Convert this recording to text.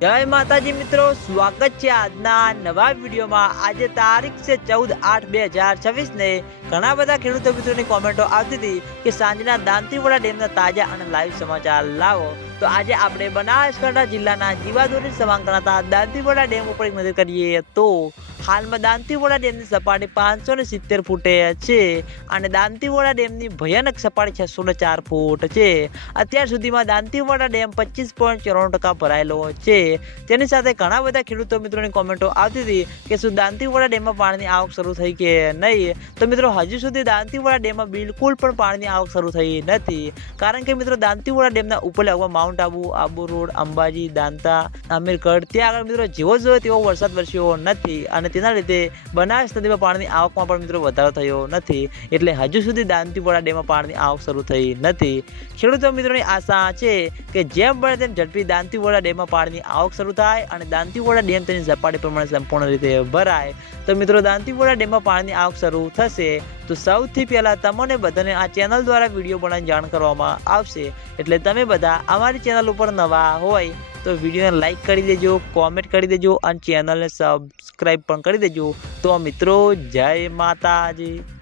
जय माताजी मित्रों, स्वागत है આજના નવા વિડીયોમાં। આજે તારીખ છે 14/8/2026 ને ઘણા બધા ખેડૂતો મિત્રોની કોમેન્ટો આવતી હતી કે સાંજના દાંતીવાડા ડેમના તાજા અને લાઈવ સમાચાર લાવો। તો આજે આપણે બનાસકાંઠા જિલ્લાના જીવાદોરી સમાંગ ગણાતા દાંતીવાડા ડેમ ઉપર એક નજર કરીએ તો હાલમાં દાંતીવાડા ડેમની સપાટી 570 ફૂટે છે અને દાંતીવાડા ડેમની ભયાનક સપાટી 604 ફૂટ છે। અત્યાર સુધીમાં દાંતીવાડા ડેમ 25.94% ભરાયેલો છે। તેની સાથે ઘણા બધા ખેડૂતો મિત્રોની કોમેન્ટો આવતી હતી કે શું દાંતીવાડા ડેમમાં પાણીની આવક શરૂ થઈ કે નહીં। તો મિત્રો હજુ સુધી દાંતીવાડા ડેમમાં બિલકુલ પણ પાણીની આવક શરૂ થઈ નથી, કારણ કે મિત્રો દાંતીવાડા ડેમના ઉપર લાગવા માઉન્ટ આબુ રોડ, અંબાજી, દાંતા, આમીરગઢ ત્યાં આગળ મિત્રો જેવો જોઈએ તેવો વરસાદ વરસ્યો નથી અને તેના લીધે બનાસ નદીમાં પાણીની આવકમાં પણ મિત્રો વધારો થયો નથી। એટલે હજુ સુધી દાંતીવાડા ડેમમાં પાણીની આવક શરૂ થઈ નથી। ખેડૂતો મિત્રોની આશા છે કે જેમ બને તેમ ઝડપી દાંતીવાડા ડેમમાં પાણીની આવક શરૂ થાય અને દાંતીવાડા ડેમ તેની સપાટી પ્રમાણે સંપૂર્ણ રીતે ભરાય। તો મિત્રો દાંતીવાડા ડેમમાં પાણીની આવક શરૂ થશે તો સૌથી પહેલાં તમને બધાને આ ચેનલ દ્વારા વિડીયો બનાવીને જાણ કરવામાં આવશે। એટલે તમે બધા અમારી ચેનલ ઉપર નવા હોય તો વિડીયોને લાઈક કરી દેજો, કોમેન્ટ કરી દેજો અને ચેનલને સબસ્ક્રાઈબ પણ કરી દેજો। તો મિત્રો જય માતાજી।